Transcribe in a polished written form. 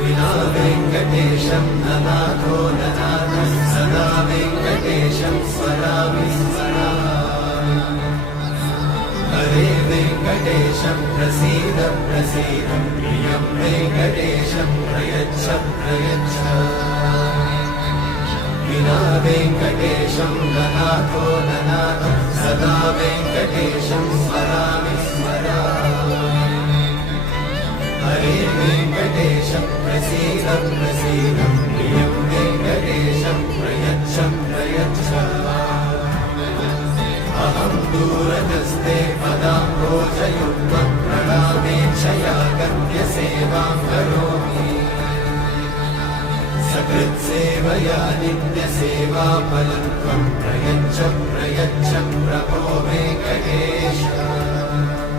विना वेङ्कटेशं ननाथो ननाथः सदा वेङ्कटेशं स्मरामि स्मरामि। हरे वेङ्कटेशं प्रसीद प्रसीद प्रियं वेङ्कटेशं प्रयच्छ प्रयच्छ। विना वेङ्कटेशं ननाथो ननाथः सदा वेङ्कटेशं स्मरामि स्मरामि। हरे वेङ्कटेशं प्रसीद प्रसीद प्रियं वेङ्कटेशं प्रयच्छ प्रयच्छ। अहं दूरतस्ते पदाम्भोजयुग्मं प्रणामेच्छया गम्यसेवां करोमि। सकृत्सेवया नित्यसेवाफलं त्वं प्रयच्छ प्रयच्छ प्रभो वेङ्कटेश।